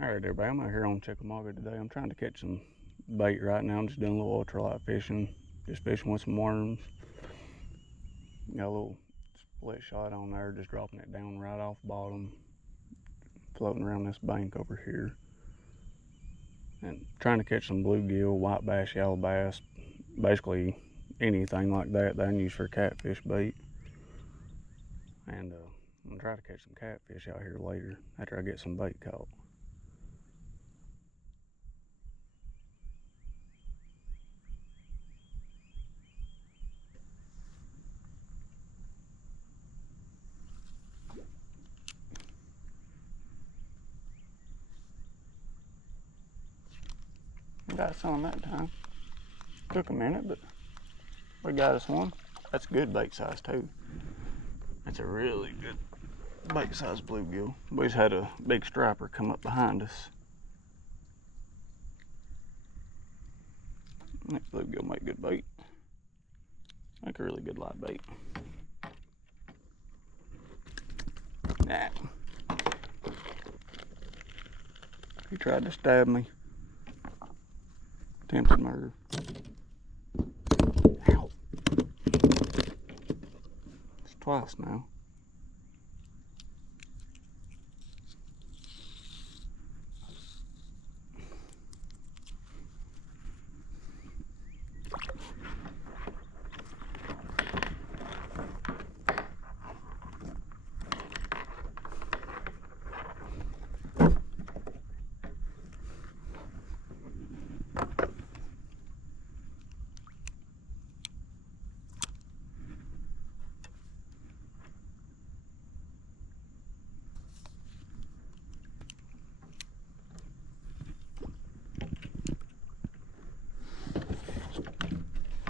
Alright everybody, I'm out here on Chickamauga today. I'm trying to catch some bait right now. I'm just doing a little ultralight fishing, just fishing with some worms. Got a little split shot on there, just dropping it down right off bottom, floating around this bank over here. And trying to catch some bluegill, white bass, yellow bass, basically anything like that I can use for catfish bait. And I'm gonna try to catch some catfish out here later after I get some bait caught. Got some that time. Took a minute, but we got us one. That's good bait size too. That's a really good bait size bluegill. We just had a big striper come up behind us. That bluegill make good bait. Make a really good light bait. Nah. He tried to stab me. Attempted murder. Ow. It's twice now.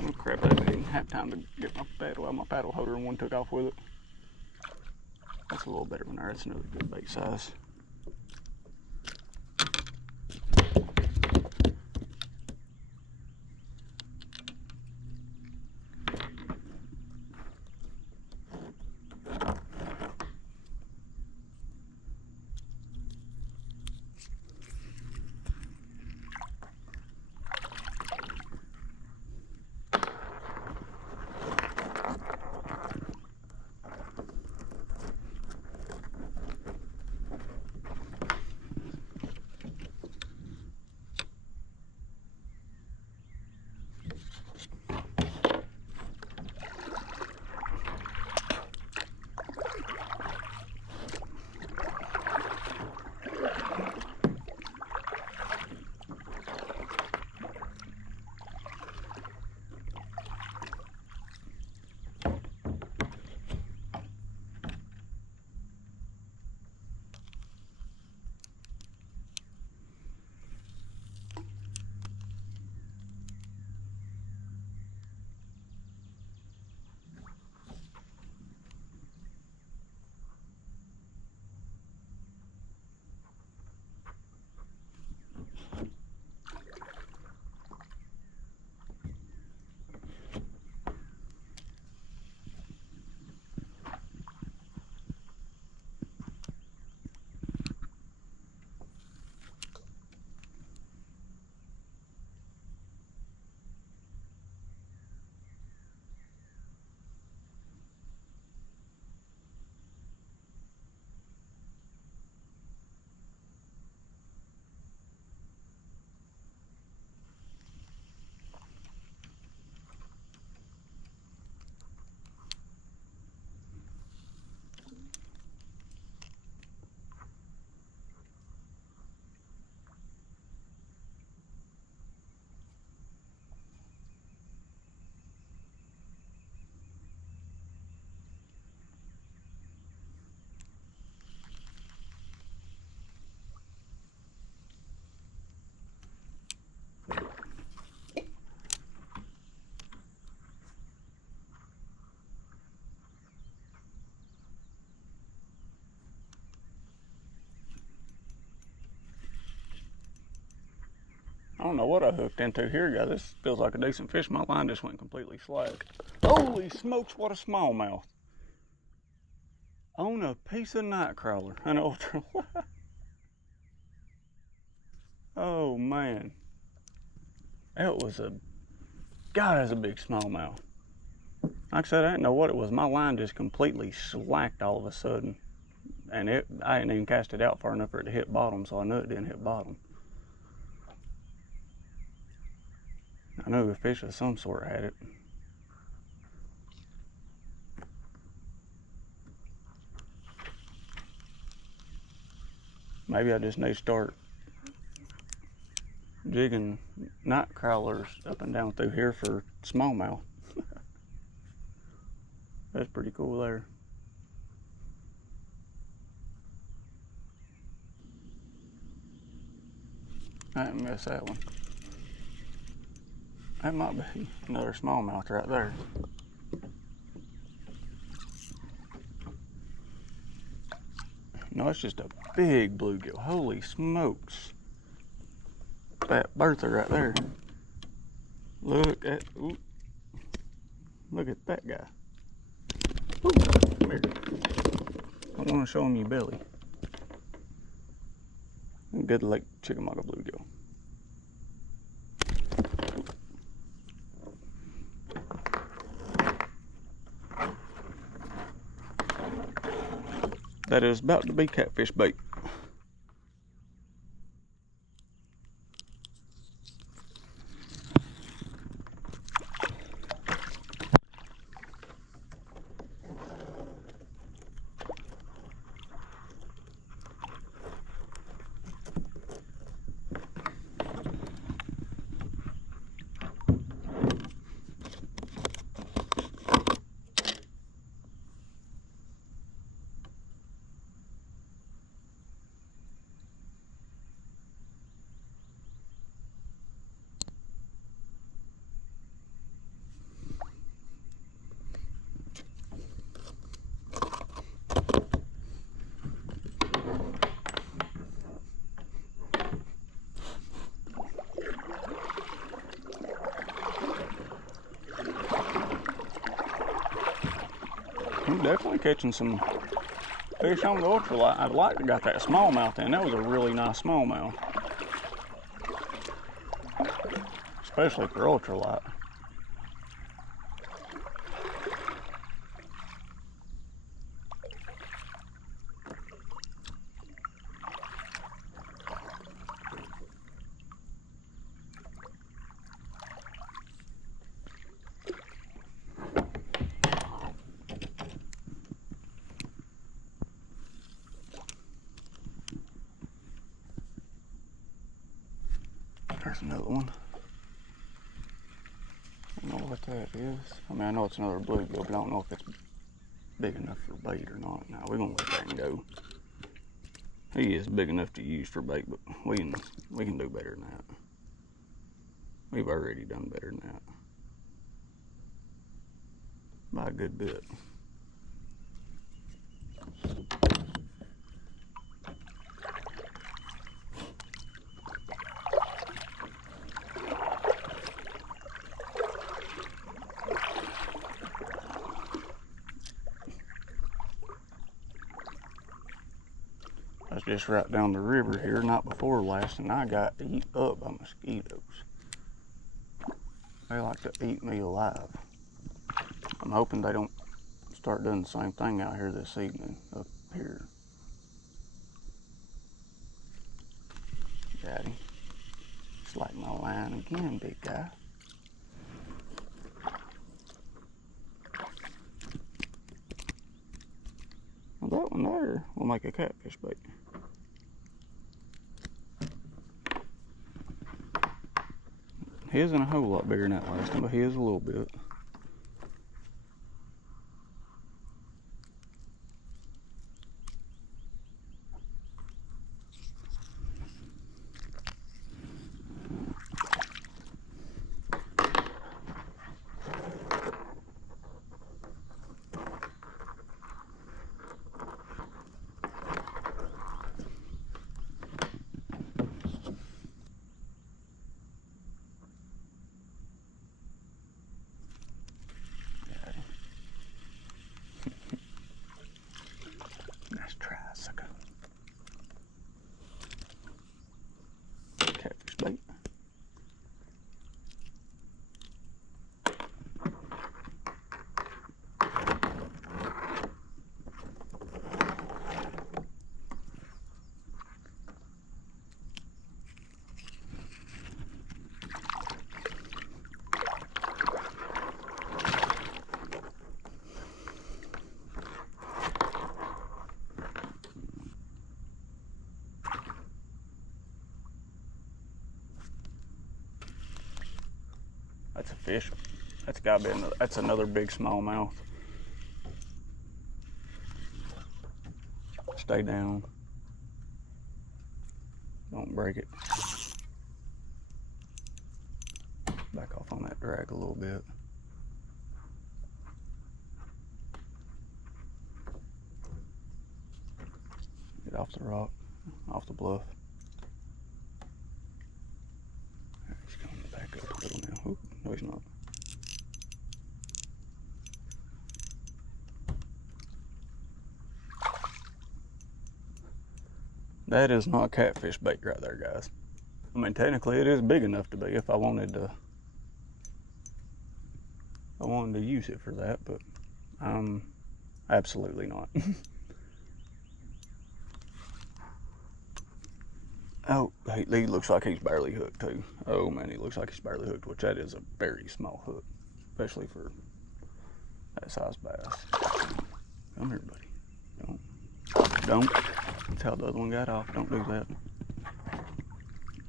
Oh crap, I didn't have time to get my paddle out of my paddle holder and one took off with it. That's a little better one there. That's another good bait size. I don't know what I hooked into here, guys. This feels like a decent fish. My line just went completely slack. Holy smokes, what a smallmouth. On a piece of night crawler. An ultralight. man. That was a, God, that's a big smallmouth. Like I said, I didn't know what it was. My line just completely slacked all of a sudden. And I hadn't even cast it out far enough for it to hit bottom, so I knew it didn't hit bottom. I knew a fish of some sort had it. Maybe I just need to start jigging night crawlers up and down through here for smallmouth. That's pretty cool there. I didn't miss that one. That might be another smallmouth right there. No, it's just a big bluegill. Holy smokes. That Bertha right there. Look at, ooh, look at that guy. Ooh, come here. I want to show him your belly. Good Lake Chickamauga bluegill. That is about to be catfish bait. I'm definitely catching some fish on the ultralight. I'd like to got that smallmouth in. That was a really nice smallmouth. Especially for ultralight. There's another one. I don't know what that is. I mean, I know it's another bluegill, but I don't know if it's big enough for bait or not. Now we're gonna let that go. He is big enough to use for bait, but we can do better than that. We've already done better than that by a good bit. I was just right down the river here, not before last, and I got eat up by mosquitoes. They like to eat me alive. I'm hoping they don't start doing the same thing out here this evening up here. Got him. It's like my line again, big guy. Well, that one there will make a catfish bait. He isn't a whole lot bigger than that last one, but he is a little bit. that's a fish. That's gotta be another, that's another big smallmouth. Stay down. Don't break it. Back off on that drag a little bit. Get off the rock, off the bluff. He's coming back up a little now. Oop, no, he's not. That is not catfish bait right there, guys. I mean, technically it is big enough to be if I wanted to use it for that, but absolutely not. Oh, he looks like he's barely hooked too. Oh man, he looks like he's barely hooked, which that is a very small hook, especially for that size bass. Come here, buddy. Don't. That's how the other one got off. Don't do that.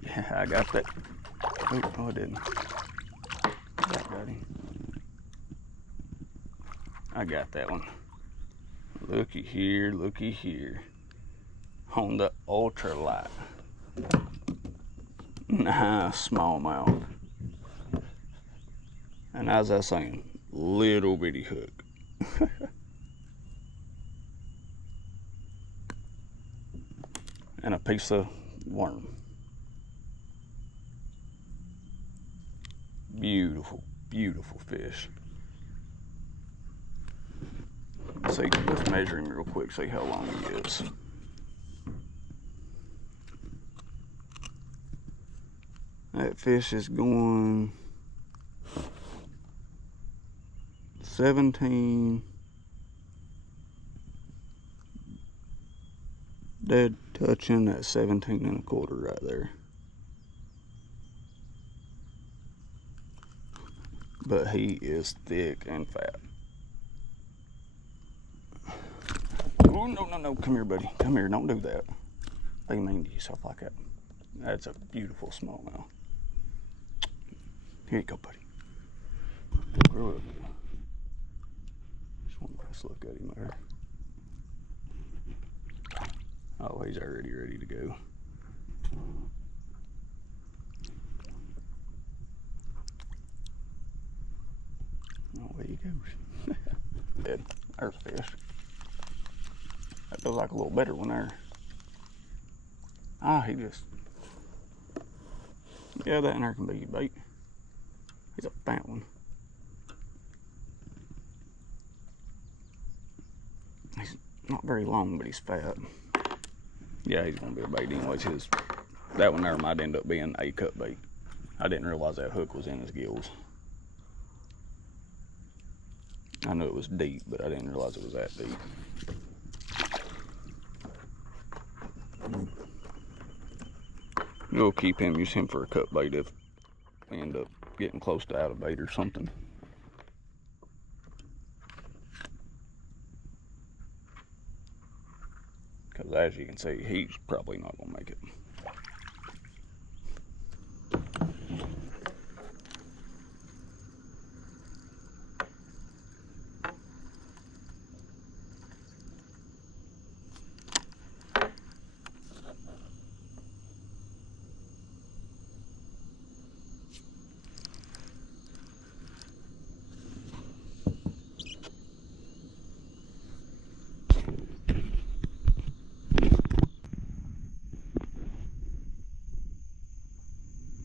Yeah, I got that. Oh, no, I didn't. Got him. I got that one. Looky here, looky here. On the Ultralight. Nice smallmouth. And as I was saying, little bitty hook. And a piece of worm. Beautiful, beautiful fish. See, let's measure him real quick, see how long he is. That fish is going 17, dead touching at 17 and a quarter right there. But he is thick and fat. Oh, no, no, no, come here, buddy. Come here, don't do that. Be mean to yourself like that. That's a beautiful smallmouth. Here you go, buddy. Grow up. Just one last look at him there. Oh, he's already ready to go. Oh, there he goes. Dead. There's a fish. That feels like a little better one there. Ah, he just... Yeah, that in there can be bait. He's a fat one. He's not very long, but he's fat. Yeah, he's gonna be a bait anyways. That one there might end up being a cut bait. I didn't realize that hook was in his gills. I knew it was deep, but I didn't realize it was that deep. We'll keep him, use him for a cut bait if we end up getting close to out of bait or something. Because as you can see, he's probably not gonna make it.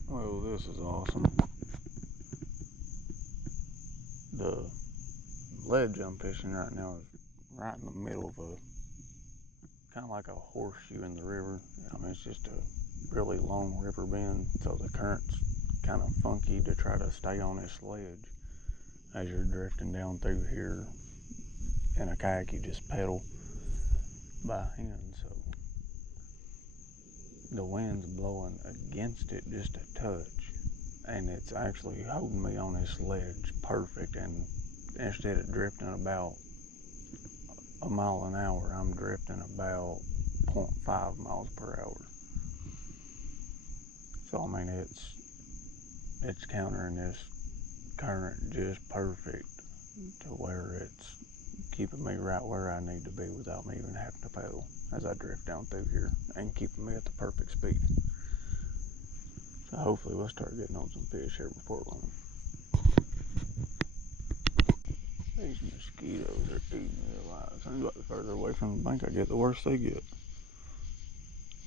Well, this is awesome. The ledge I'm fishing right now is right in the middle of a kind of like a horseshoe in the river. I mean, it's just a really long river bend, so the current's kind of funky to try to stay on this ledge as you're drifting down through here. In a kayak, you just pedal by hand, so the wind's blowing against it just a touch, and it's actually holding me on this ledge perfect. And instead of drifting about a mile an hour, I'm drifting about 0.5 miles per hour. So I mean, it's countering this current just perfect to where it's keeping me right where I need to be without me even having to paddle as I drift down through here and keeping me at the perfect speed. So hopefully we'll start getting on some fish here before long. These mosquitoes are eating me alive. Seems like the further away from the bank I get, the worse they get.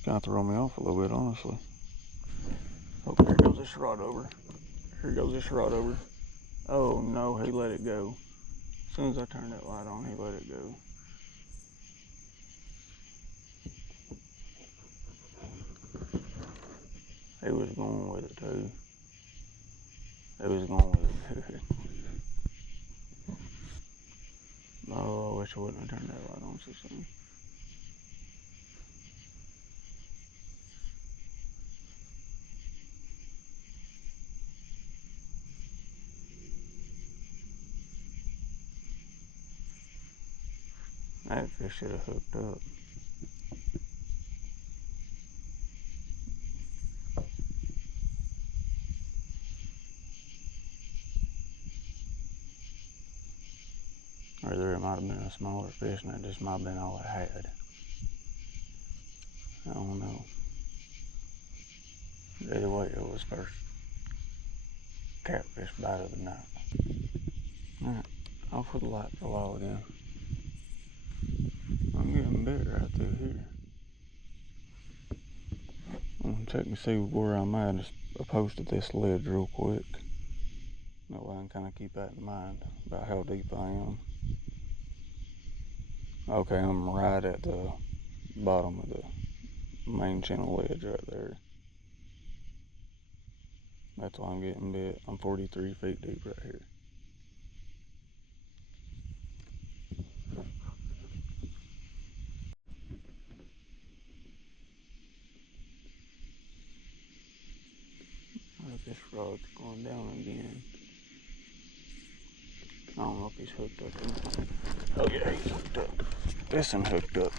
Kind of throw me off a little bit, honestly. Oh, here goes this rod over. Here goes this rod over. Oh no, he let it go. As soon as I turned that light on, he let it go. He was going with it too. He was going with it too. Oh, I wish I wouldn't have turned that light on so soon. That fish should have hooked up. Or there might have been a smaller fish and that just might have been all it had. I don't know. Either way, it was first catfish bite of the night. Alright, off with the light for a while again. I'm getting bit right through here. I'm gonna check and see where I'm at just opposed to this ledge real quick. That way I can kind of keep that in mind about how deep I am. Okay, I'm right at the bottom of the main channel ledge right there. That's why I'm getting bit. I'm 43 feet deep right here. This rod's going down again. I don't know if he's hooked up or not. Oh yeah, he's hooked up. This one hooked up.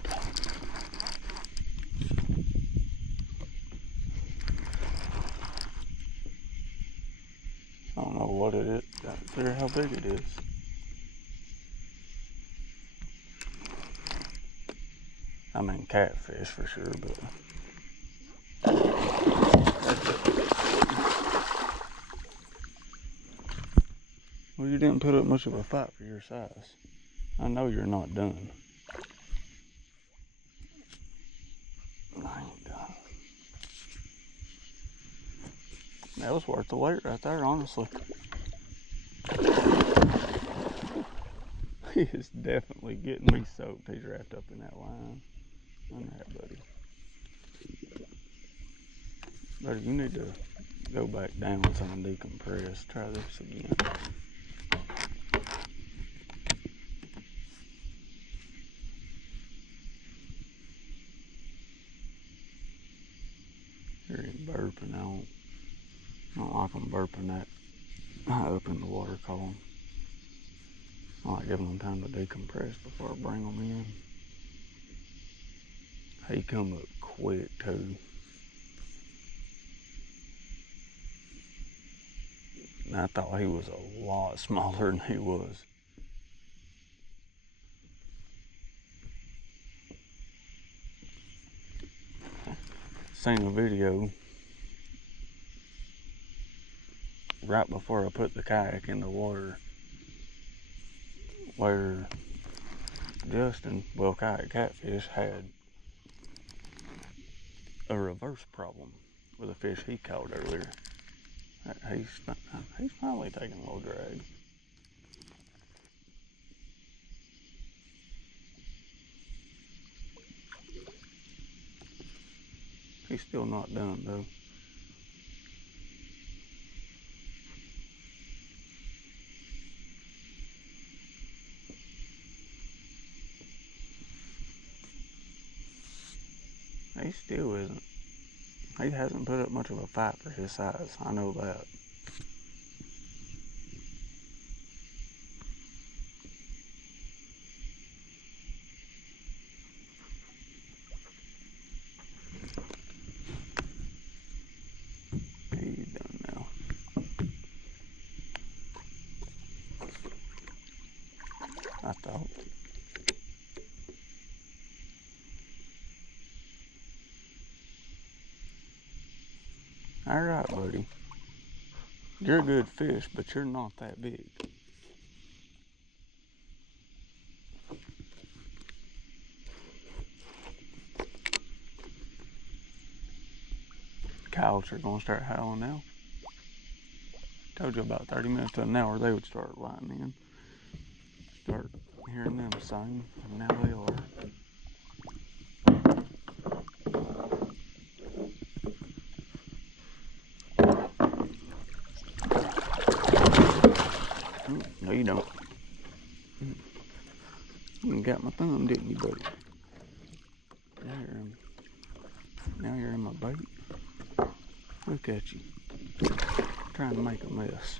I don't know what it is. Gotta figure how big it is. I mean catfish for sure, but well, you didn't put up much of a fight for your size. I know you're not done. I ain't done. That was worth the wait right there, honestly. He is definitely getting me soaked. He's wrapped up in that line. On that, buddy. Buddy, you need to go back down with some decompress. Try this again. Hear him burping. I don't like him burping that high up in the water column. I like giving them time to decompress before I bring them in. He come up quick too. And I thought he was a lot smaller than he was. Seen a video right before I put the kayak in the water where Justin, well, kayak catfish, had a reverse problem with a fish he caught earlier. He's finally taking a little drag. He's still not done though. He still isn't. He hasn't put up much of a fight for his size. I know that. He's done now. All right, buddy. You're a good fish, but you're not that big. Coyotes are gonna start howling now. Told you about 30 minutes to an hour they would start lighting in. Start hearing them sing, and now they are. No, you don't. You got my thumb, didn't you, buddy? Now you're in my bait. Look at you. Trying to make a mess.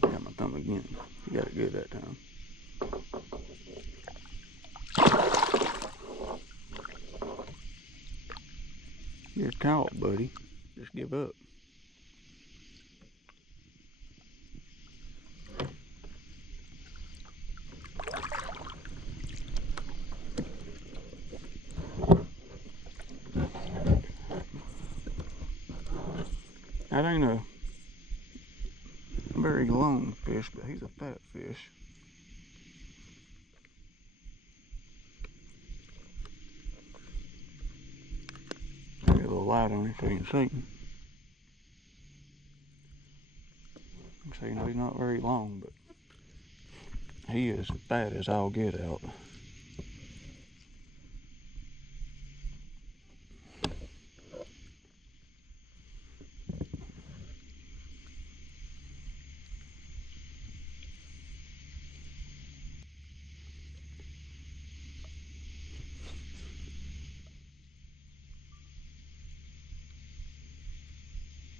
Got my thumb again. You got it good that time. You're caught, buddy. Just give up. That ain't a very long fish, but he's a fat fish. Got a little light on him so you can see him. So you know he's not very long, but he is fat as all get out.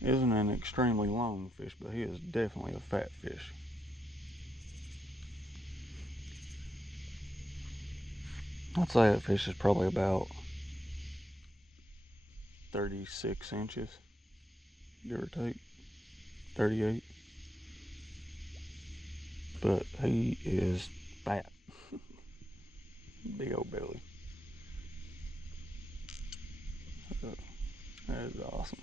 Isn't an extremely long fish, but he is definitely a fat fish. I'd say that fish is probably about 36 inches, give or take, 38. But he is fat. Big old belly. That is awesome.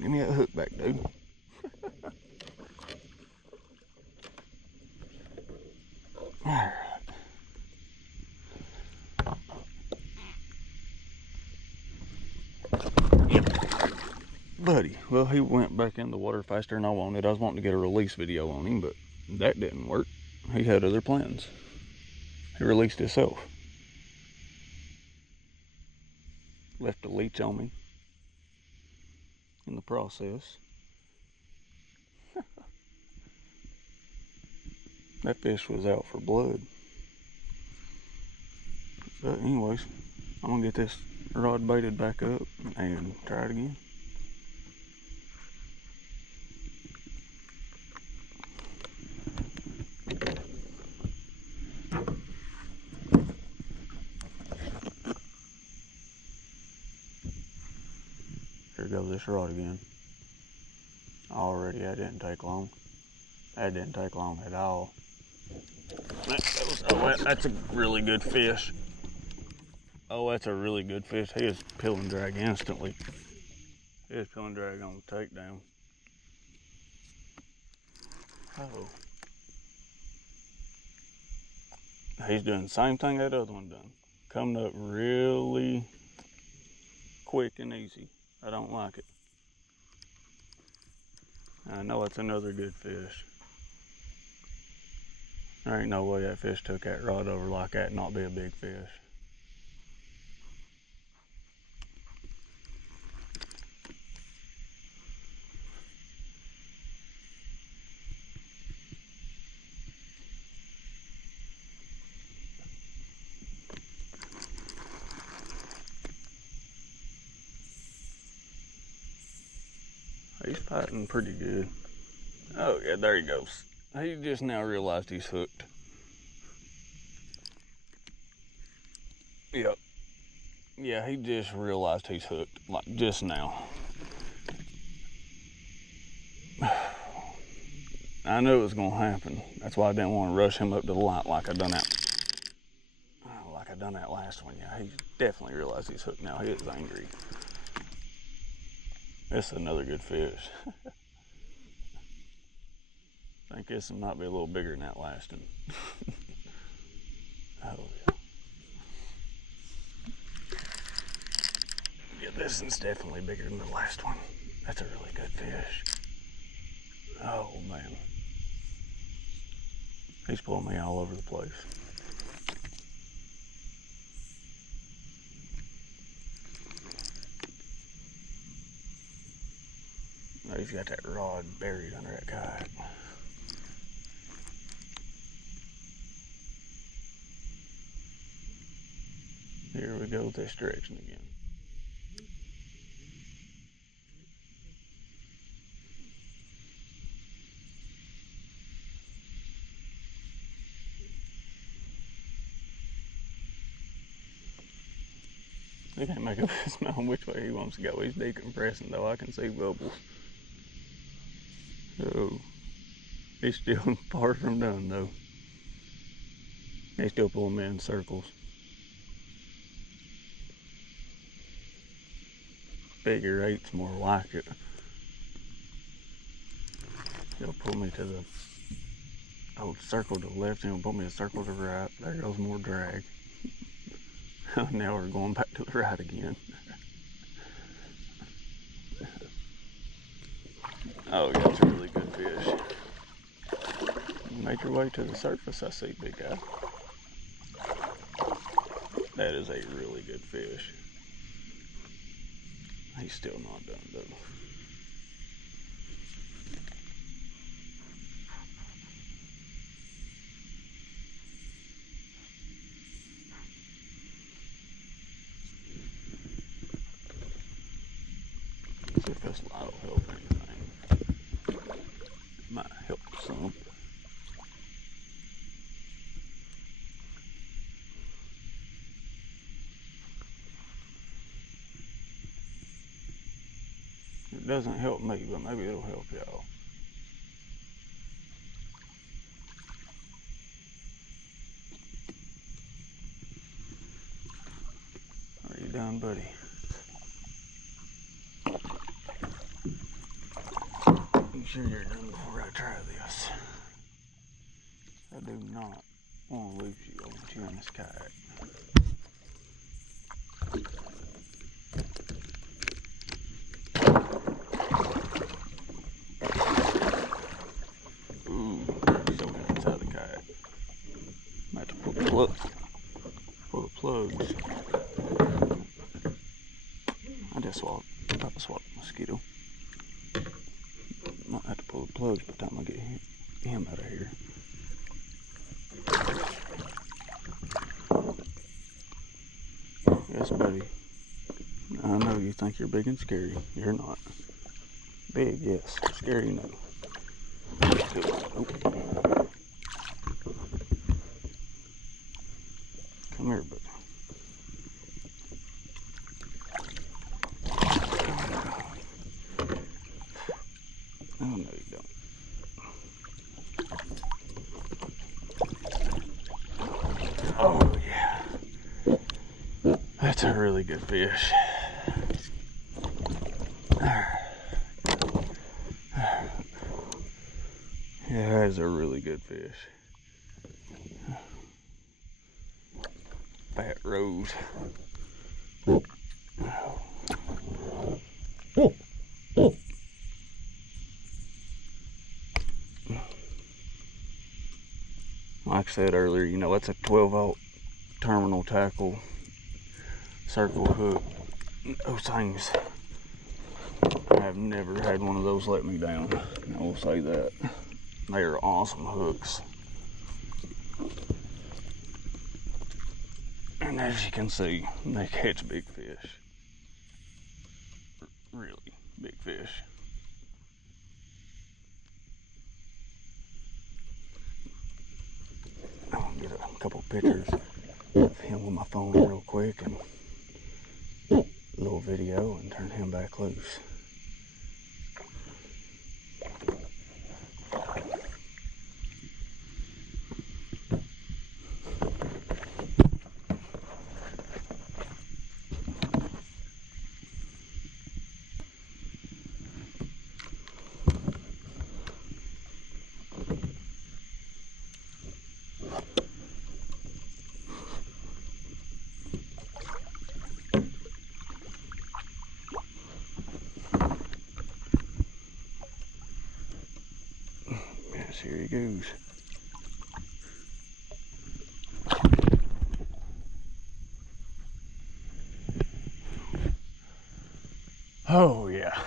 Give me that hook back, dude. Alright. Yep. Buddy, well, he went back in the water faster than I wanted. I was wanting to get a release video on him, but that didn't work. He had other plans. He released himself. Left a leech on me in the process. That fish was out for blood. But anyways, I'm gonna get this rod baited back up and try it again. Here goes this rod again. Already, that didn't take long. That didn't take long at all. That's a really good fish. Oh, that's a really good fish. He is pill and drag instantly. He is pill and drag on the takedown. Oh. He's doing the same thing that other one done. Coming up really quick and easy. I don't like it. I know it's another good fish. There ain't no way that fish took that rod over like that and not be a big fish. He's fighting pretty good. Oh yeah, there he goes. He just now realized he's hooked. Yep. Yeah, he just realized he's hooked, like just now. I knew it was gonna happen. That's why I didn't want to rush him up to the light like I done that last one. Yeah, he definitely realized he's hooked now. He is angry. This is another good fish. I think this one might be a little bigger than that last one. Oh yeah. Yeah, this one's definitely bigger than the last one. That's a really good fish. Oh man. He's pulling me all over the place. Oh, he's got that rod buried under that kayak. Here we go this direction again. He can't make up his mind which way he wants to go. He's decompressing though. I can see bubbles. So he's still far from done though. He's still pulling me in circles. Figure eight's more like it. He'll pull me to the old circle to the left and he'll pull me a circle to the right. There goes more drag. Now we're going back to the right again. Oh yeah, it's a really good fish. You made your way to the surface, I see, big guy. That is a really good fish. He's still not done though. See if this light will help anything. It might help some. It doesn't help me, but maybe it'll help y'all. Are you done, buddy? I'm sure you're done before I try this. I do not want to lose you. I want you in this kayak. Ooh, still got inside the kayak. I'm about to pull the plugs. I just about to swallow a mosquito. Might have to pull the plugs by the time I get him out of here. Yes, buddy. I know you think you're big and scary. You're not. Big, yes. Scary, no. Oh. Come here, buddy. Oh, no, you don't. Oh, yeah. That's a really good fish. Yeah, that is a really good fish. Fat Rose. Like I said earlier, you know, that's a 12-volt terminal tackle circle hook. Those things, I have never had one of those let me down. I will say that. They are awesome hooks. And as you can see, they catch big fish. Really big fish. couple pictures of him with my phone real quick and a little video and turn him back loose. Here he goes. Oh yeah.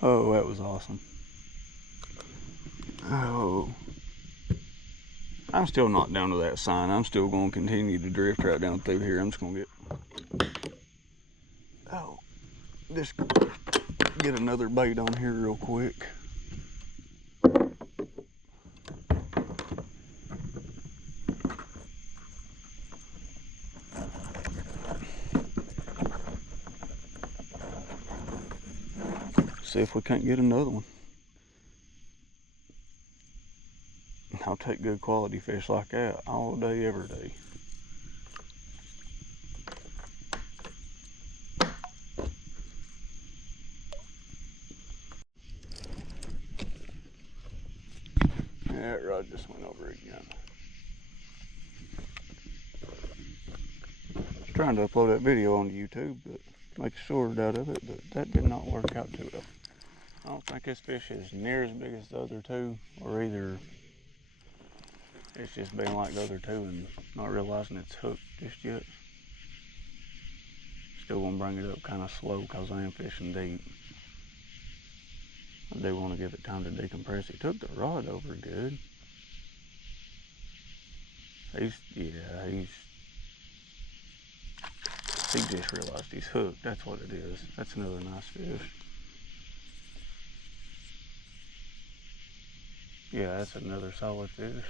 Oh, that was awesome. Oh, I'm still not down to that sign. I'm still going to continue to drift right down through here. I'm just going to just get another bait on here real quick. See if we can't get another one. I'll take good quality fish like that all day, every day. That rod just went over again. I was trying to upload that video onto YouTube, but make a short out of it, but that did not work out too well. I don't think this fish is near as big as the other two, or either it's just being like the other two and not realizing it's hooked just yet. Still gonna bring it up kind of slow because I am fishing deep. I do want to give it time to decompress. He took the rod over good. He just realized he's hooked. That's what it is. That's another nice fish. Yeah, that's another solid fish,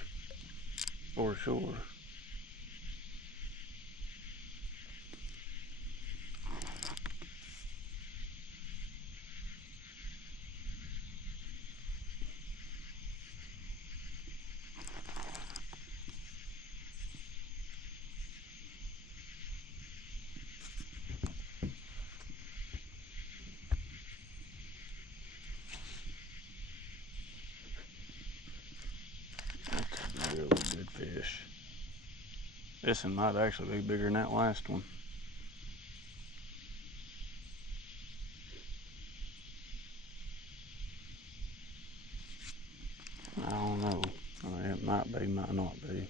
for sure. That's a really good fish. This one might actually be bigger than that last one. I don't know. I mean, it might be, might not be.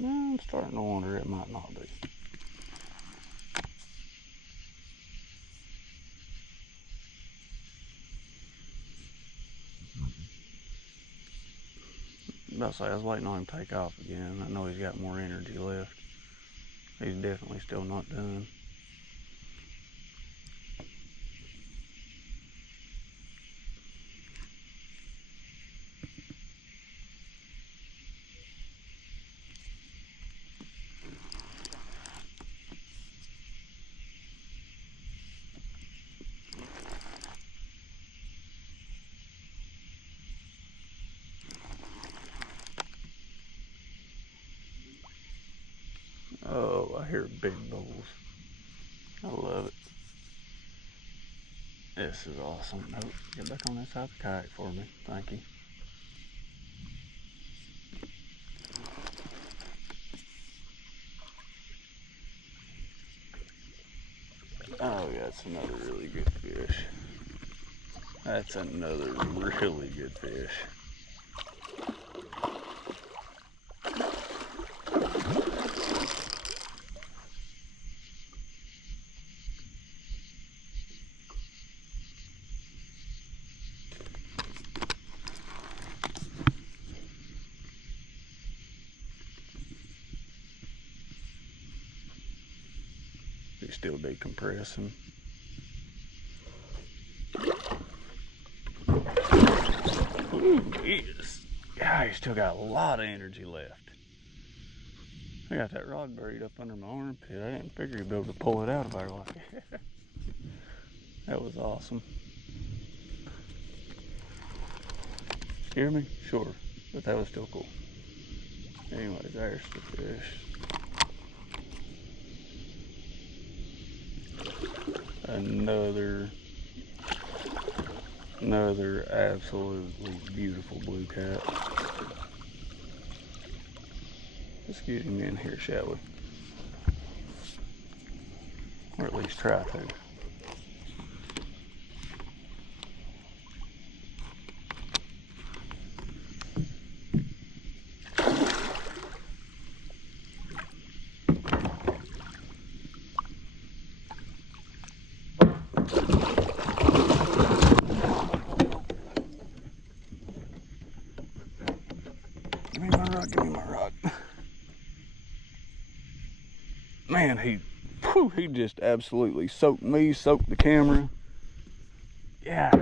No, I'm starting to wonder it might not be. About to say, I was waiting on him to take off again. I know he's got more energy left. He's definitely still not done. Oh, I hear big bowls. I love it. This is awesome. Nope, get back on this side of the kayak for me. Thank you. Oh yeah, that's another really good fish. That's another really good fish. still decompressing. Ooh, yeah, he still got a lot of energy left. I got that rod buried up under my armpit. I didn't figure he'd be able to pull it out of there like that. That was awesome. Hear me? Sure, but that was still cool. Anyways, there's the fish. Another absolutely beautiful blue cat. Let's get him in here, shall we? Or at least try to. Give me my rod. Man, he just absolutely soaked me, soaked the camera. Yeah.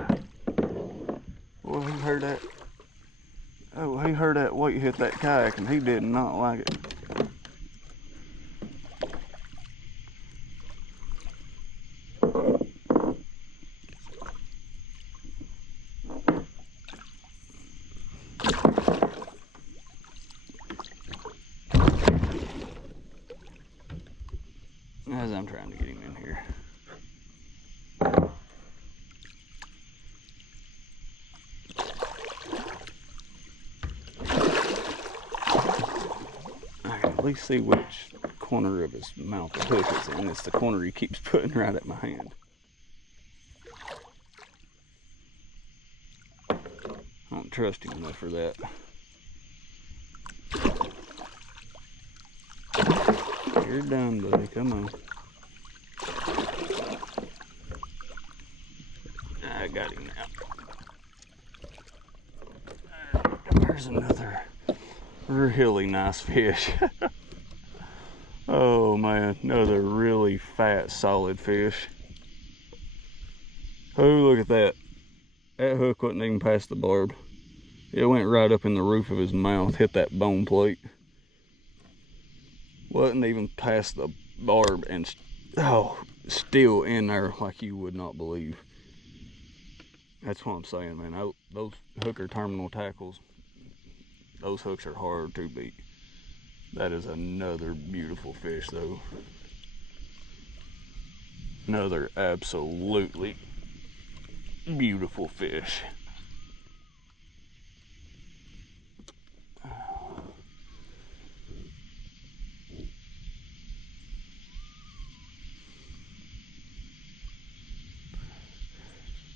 Well, he heard that. Oh, he heard that weight hit that kayak and he did not like it. As I'm trying to get him in here. I can at least see which corner of his mouth the hook is in. It's the corner he keeps putting right at my hand. I don't trust him enough for that. You're done, buddy. Come on. I got him now. There's another really nice fish. Oh man, another really fat, solid fish. Oh, look at that. That hook wasn't even past the barb. It went right up in the roof of his mouth, hit that bone plate. Wasn't even past the barb and still in there like you would not believe. That's what I'm saying, man. Those hooker terminal tackles, those hooks are hard to beat. That is another beautiful fish though. Another absolutely beautiful fish.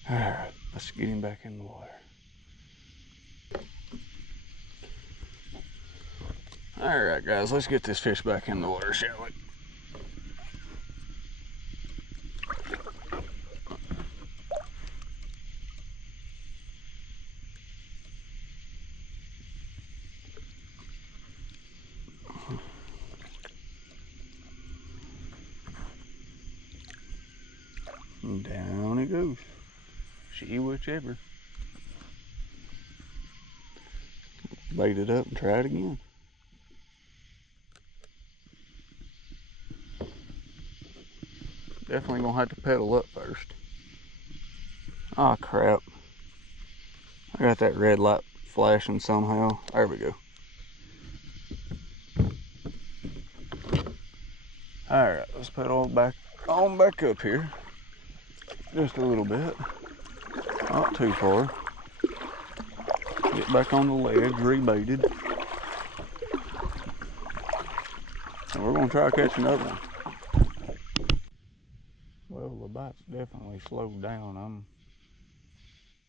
Alright, let's get him back in the water. Alright guys, let's get this fish back in the water, shall we? And down it goes. She whichever. Bait it up and try it again. Definitely gonna have to pedal up first. Oh crap. I got that red light flashing somehow. There we go. Alright, let's pedal back on back up here. Just a little bit. Not too far. Get back on the ledge, rebaited. And we're gonna try to catch another one. Well, the bite's definitely slowed down. I'm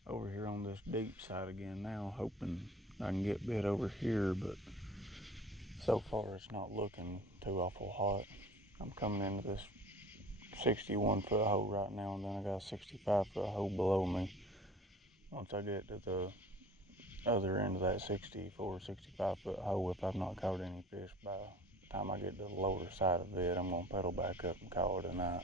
over here on this deep side again now, hoping I can get bit over here, but so far it's not looking too awful hot. I'm coming into this 61-foot hole right now, and then I got a 65-foot hole below me. Once I get to the other end of that 64, 65-foot hole, if I've not caught any fish by Time I get to the lower side of it, I'm gonna pedal back up and call it a night.